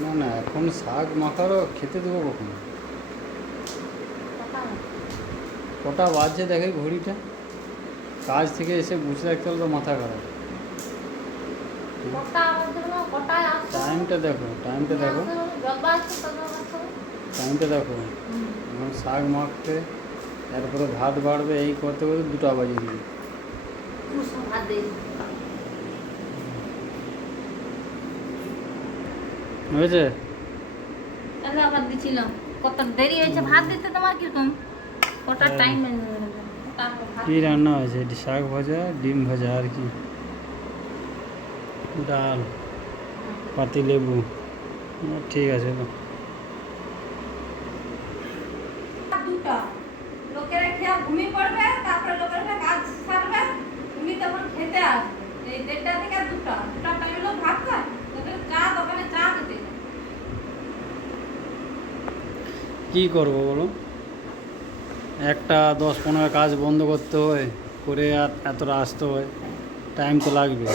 না না, এখন শাক মাখারও খেতে দেবো কখন? কটা বাজছে দেখে ঘড়িটা। কাজ থেকে এসে বসে থাকতে হলে তো মাথা খারাপ। টাইমটা দেখো, টাইমটা দেখো, টাইমটা দেখো। এখন শাক মাখতে, তারপরে ভাত বাড়বে, এই করতে করতে 2টা বাজিয়ে দিবি। হয়েছে? তাহলে আবার দিছিলাম কত দেরি হয়েছে ভাত দিতে তোমার কিরকম কটা টাইম কী রান্না হয়েছে? এটি শাক ভাজা, ডিম ভাজা, আর কি? ডাল, পাতি লেবু। ঠিক আছে তো। দুটা লোকেরা খেয়ে ঘুমিয়ে পড়বে, তারপরে লোকেরা কাজ সারবে, তুমি তখন খেতে আসবে। এই 1:30 থেকে 2টা টাইম লোক ভাত খায়, তাদের চা দোকানে চা দিতে যায়। কী করবো বলো? একটা 10-15 কাজ বন্ধ করতে হয়, করে আর এতটা আসতে হয়, টাইম তো লাগবে।